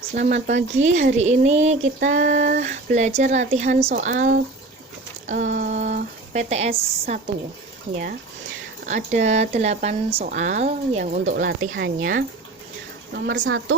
Selamat pagi, hari ini kita belajar latihan soal PTS 1 ya. Ada 8 soal yang untuk latihannya. Nomor 1,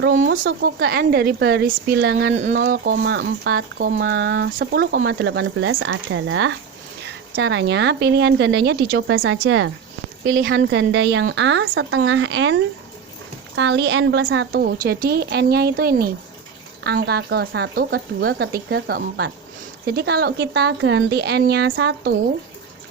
rumus suku KN dari baris bilangan 0,4,10,18 adalah. Caranya, pilihan gandanya dicoba saja. Pilihan ganda yang A setengah N kali N plus 1. Jadi N-nya itu ini, angka ke 1, ke 2, ke 3, ke 4. Jadi kalau kita ganti N-nya 1,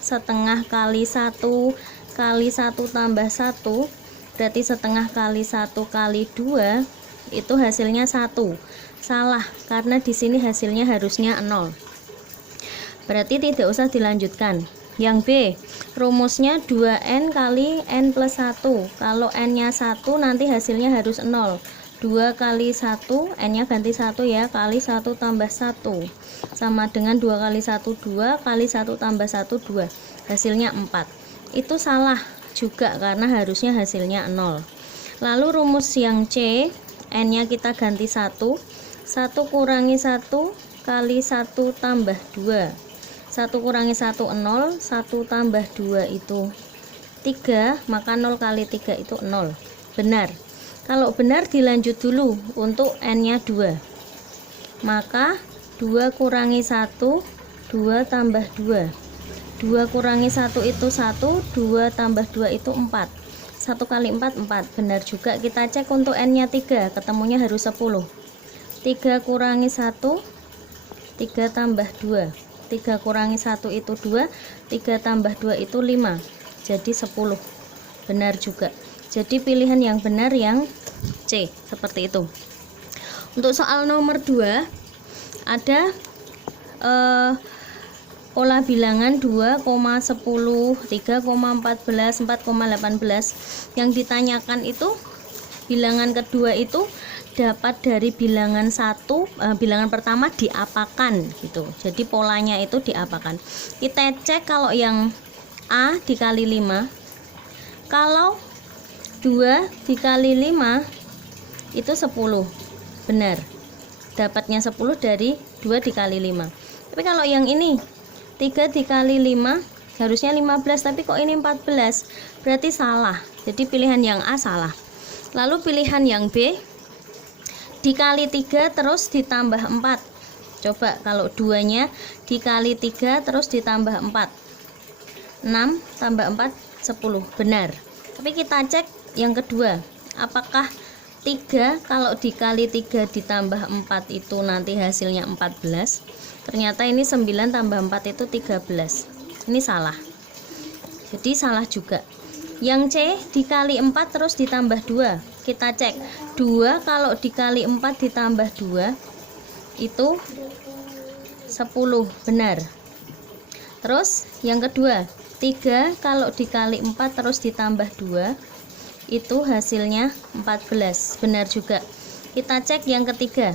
setengah kali 1 kali 1 tambah 1, berarti setengah kali 1 kali 2, itu hasilnya 1. Salah, karena di sini hasilnya harusnya 0. Berarti tidak usah dilanjutkan. Yang B, rumusnya 2N kali N plus 1. Kalau N-nya 1, nanti hasilnya harus 0. 2 kali 1, N-nya ganti 1 ya, kali 1 tambah 1. Sama dengan 2 kali 1, 2, kali 1 tambah 1, 2. Hasilnya 4. Itu salah juga, karena harusnya hasilnya 0. Lalu rumus yang C, N-nya kita ganti 1. 1 kurangi 1 kali 1 tambah 2. 1 kurangi 1, 0, 1 tambah 2 itu 3, maka 0 kali 3 itu 0. Benar. Kalau benar dilanjut dulu untuk N-nya 2. Maka 2 kurangi 1, 2 tambah 2. 2 kurangi 1 itu 1, 2 tambah 2 itu 4. 1 kali 4, 4. Benar juga. Kita cek untuk N-nya 3, ketemunya harus 10. 3 kurangi 1, 3 tambah 2. 3 kurangi 1 itu 2, 3 tambah 2 itu 5, jadi 10. Benar juga. Jadi pilihan yang benar yang C, seperti itu. Untuk soal nomor 2, ada pola bilangan 2,10, 3,14, 4,18. Yang ditanyakan itu bilangan kedua itu dapat dari bilangan bilangan pertama diapakan gitu. Jadi polanya itu diapakan. Kita cek kalau yang A dikali 5. Kalau 2 dikali 5 itu 10. Benar. Dapatnya 10 dari 2 dikali 5. Tapi kalau yang ini 3 dikali 5 harusnya 15, tapi kok ini 14. Berarti salah. Jadi pilihan yang A salah. Lalu pilihan yang B dikali 3 terus ditambah 4. Coba kalau 2-nya dikali 3 terus ditambah 4. 6 tambah 4, 10. Benar. Tapi kita cek yang kedua. Apakah 3 kalau dikali 3 ditambah 4 itu nanti hasilnya 14? Ternyata ini 9 tambah 4 itu 13. Ini salah. Jadi salah juga. Yang C dikali 4 terus ditambah 2. Kita cek 2 kalau dikali 4 ditambah 2 itu 10. Benar. Terus yang kedua, 3 kalau dikali 4 terus ditambah 2 itu hasilnya 14. Benar juga. Kita cek yang ketiga,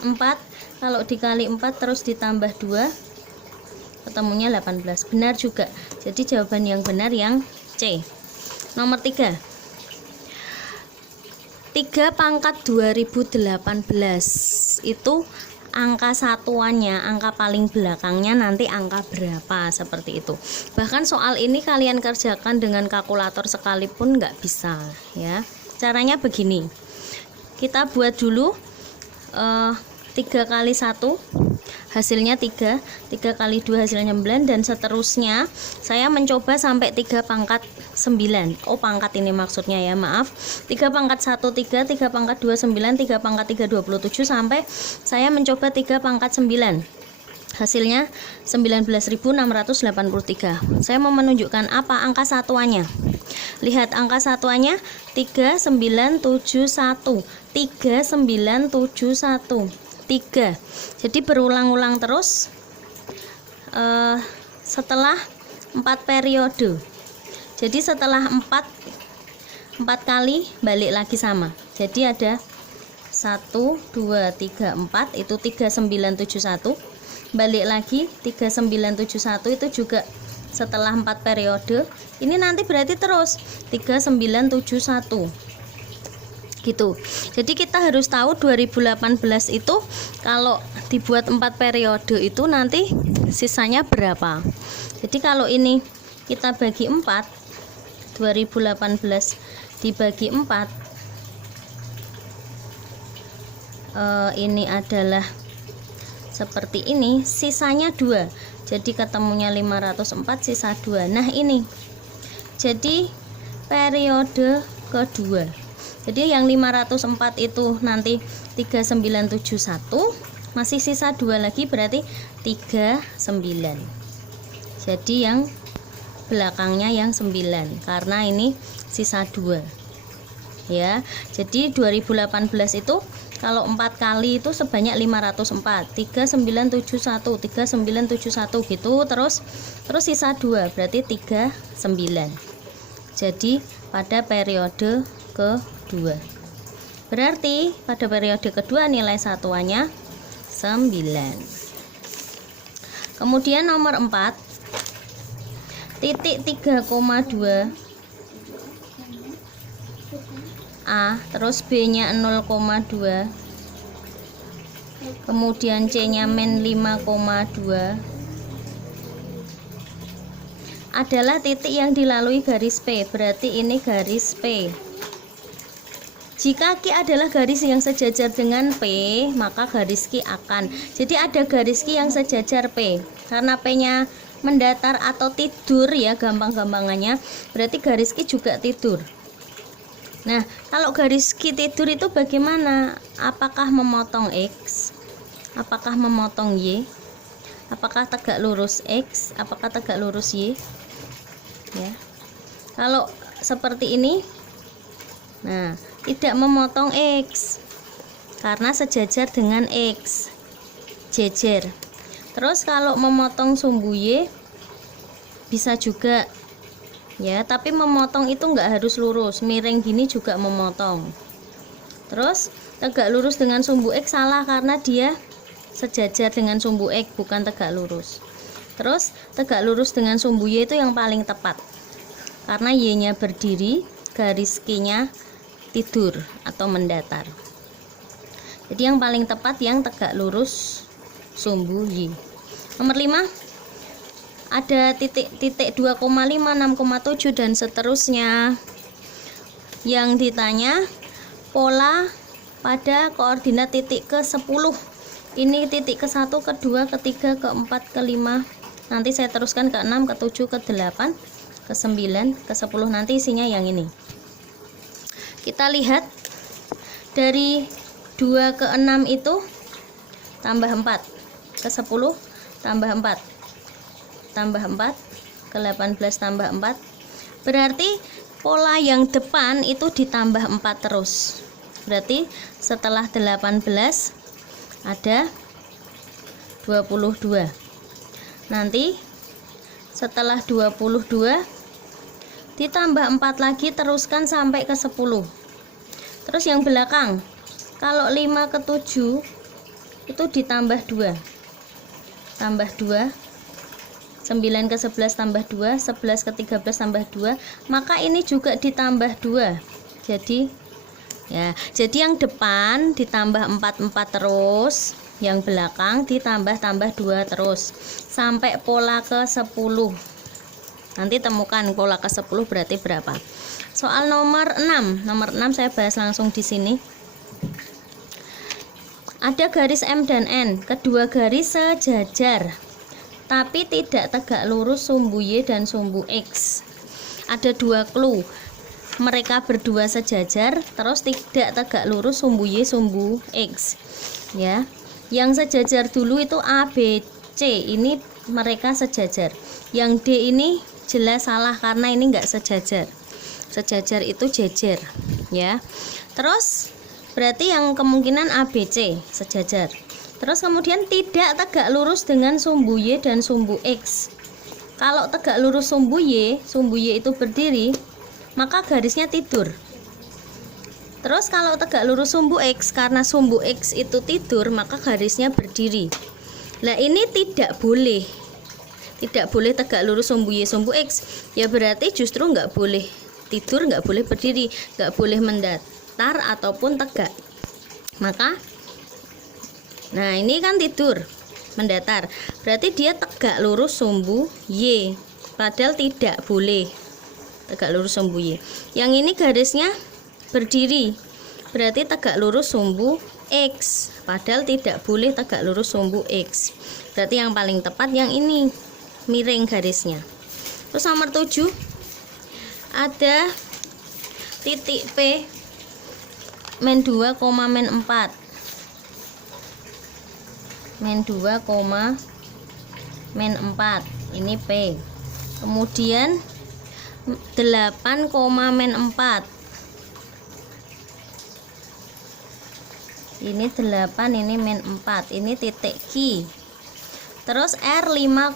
4 kalau dikali 4 terus ditambah 2 ketemunya 18. Benar juga. Jadi jawaban yang benar yang C. Nomor 3, 3 pangkat 2018 itu angka satuannya, angka paling belakangnya nanti angka berapa, seperti itu. Bahkan soal ini kalian kerjakan dengan kalkulator sekalipun nggak bisa ya. Caranya begini, kita buat dulu 3 kali 1 hasilnya 3, 3 kali 2 hasilnya 9, dan seterusnya saya mencoba sampai 3 pangkat 9. Oh, pangkat ini maksudnya ya, maaf. 3 pangkat 1, 3, 3 pangkat 2, 9, 3 pangkat 3, 27, sampai saya mencoba 3 pangkat 9. Hasilnya 19.683. Saya mau menunjukkan apa angka satuannya. Lihat angka satuannya 3971. 3971. 3. Jadi berulang-ulang terus setelah 4 periode. Jadi setelah 4 kali balik lagi sama. Jadi ada 1, 2, 3, 4 itu 3971. Balik lagi 3971 itu juga setelah 4 periode. Ini nanti berarti terus 3971. gitu. Jadi kita harus tahu 2018 itu kalau dibuat 4 periode itu nanti sisanya berapa. Jadi kalau ini kita bagi 4, 2018 dibagi 4, ini adalah seperti ini, sisanya 2. Jadi ketemunya 504, sisa 2. Nah ini jadi periode kedua. Jadi yang 504 itu nanti 3971, masih sisa 2 lagi, berarti 39. Jadi yang belakangnya yang 9 karena ini sisa 2 ya. Jadi 2018 itu kalau 4 kali itu sebanyak 504, 3971, 3971 gitu, terus sisa 2 berarti 39. Jadi pada periode kedua. Berarti pada periode kedua nilai satuannya 9. Kemudian nomor 4, titik 3,2 A, terus B nya 0,2, kemudian C nya min 5,2 adalah titik yang dilalui garis P. Berarti ini garis P. Jika Q adalah garis yang sejajar dengan P, maka garis Q akan. Jadi ada garis Q yang sejajar P. Karena P-nya mendatar atau tidur ya, gampang-gampangannya, berarti garis Q juga tidur. Nah, kalau garis Q tidur itu bagaimana? Apakah memotong X? Apakah memotong Y? Apakah tegak lurus X? Apakah tegak lurus Y? Ya. Kalau seperti ini, nah, tidak memotong X karena sejajar dengan X, jejer. Terus kalau memotong sumbu Y bisa juga ya, tapi memotong itu enggak harus lurus, miring gini juga memotong. Terus tegak lurus dengan sumbu X salah karena dia sejajar dengan sumbu X, bukan tegak lurus. Terus tegak lurus dengan sumbu Y itu yang paling tepat karena Y nya berdiri, garis Q nya tidur atau mendatar. Jadi yang paling tepat yang tegak lurus sumbu Y. Nomor 5, ada titik 2,5, 6,7 dan seterusnya. Yang ditanya pola pada koordinat titik ke 10. Ini titik ke 1, ke 2, ke 3, ke 4, ke 5. Nanti saya teruskan ke 6, ke 7, ke 8, ke 9, ke 10. Nanti isinya yang ini. Kita lihat dari 2 ke 6 itu tambah 4, ke 10 tambah 4, tambah 4, ke 18 tambah 4. Berarti pola yang depan itu ditambah 4 terus. Berarti setelah 18 ada 22. Nanti setelah 22 ditambah 4 lagi, teruskan sampai ke 10. Terus yang belakang, kalau 5 ke 7 itu ditambah 2, tambah 2, 9 ke 11 tambah 2, 11 ke 13 tambah 2, maka ini juga ditambah 2. Jadi ya, jadi yang depan ditambah 4 terus, yang belakang ditambah 2 terus sampai pola ke 10. Nanti temukan pola ke 10 berarti berapa. Soal nomor 6. Nomor 6 saya bahas langsung di sini. Ada garis M dan N, kedua garis sejajar tapi tidak tegak lurus sumbu Y dan sumbu X. Ada 2 clue. Mereka berdua sejajar terus tidak tegak lurus sumbu Y sumbu X. Ya. Yang sejajar dulu itu A, B, C. Ini mereka sejajar. Yang D ini jelas salah karena ini enggak sejajar. Sejajar itu jejer, ya. Terus berarti yang kemungkinan A, B, C sejajar. Terus kemudian tidak tegak lurus dengan sumbu Y dan sumbu X. Kalau tegak lurus sumbu Y itu berdiri, maka garisnya tidur. Terus kalau tegak lurus sumbu X, karena sumbu X itu tidur, maka garisnya berdiri. Nah ini tidak boleh. Tidak boleh tegak lurus sumbu Y sumbu X. Ya berarti justru nggak boleh tidur, nggak boleh berdiri, nggak boleh datar ataupun tegak. Maka nah ini kan tidur mendatar, berarti dia tegak lurus sumbu Y, padahal tidak boleh tegak lurus sumbu Y. Yang ini garisnya berdiri, berarti tegak lurus sumbu X, padahal tidak boleh tegak lurus sumbu X. Berarti yang paling tepat yang ini, miring garisnya. Terus nomor 7, ada titik P men 2, men 4. Men 2, men 4. Ini P. Kemudian 8, men 4. Ini 8, ini men 4. Ini titik Q. Terus R 5,1.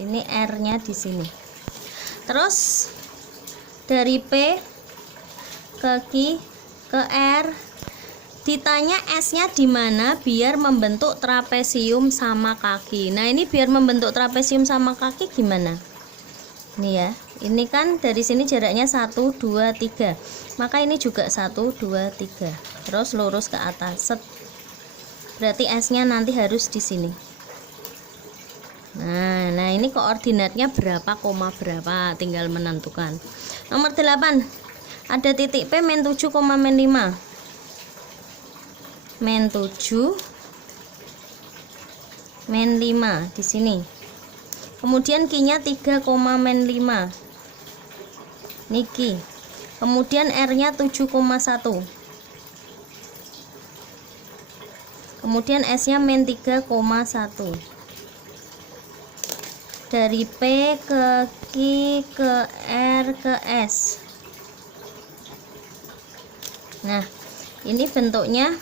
Ini R-nya di sini. Terus dari P ke Q ke R, ditanya S-nya di mana biar membentuk trapesium sama kaki. Nah, ini biar membentuk trapesium sama kaki gimana? Ini ya. Ini kan dari sini jaraknya 1 2 3. Maka ini juga 1 2 3. Terus lurus ke atas. Set. Berarti S-nya nanti harus di sini. Nah, ini koordinatnya berapa, koma berapa, tinggal menentukan. Nomor 8. Ada titik P men 7, men 5. Men 7, men 5 di sini. Kemudian Q-nya 3, men 5. Niki. Kemudian R-nya 7,1. Kemudian S-nya men 3,1. Dari P ke Q ke R ke S. Nah, ini bentuknya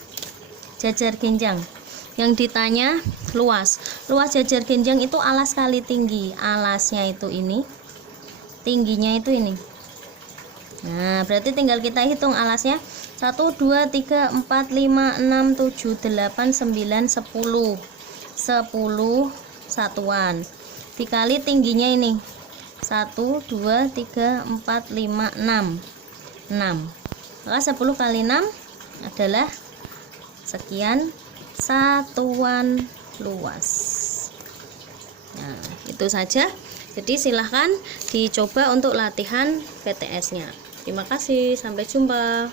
jajar genjang. Yang ditanya luas jajar genjang itu alas kali tinggi. Alasnya itu ini, tingginya itu ini. Nah, berarti tinggal kita hitung alasnya. 1 2 3 4 5 6 7 8 9 10. 10 satuan. Dikali tingginya ini. 1 2 3 4 5 6. 6. Maka 10 kali 6 adalah sekian satuan luas. Nah, itu saja. Jadi silahkan dicoba untuk latihan PTS-nya. Terima kasih, sampai jumpa.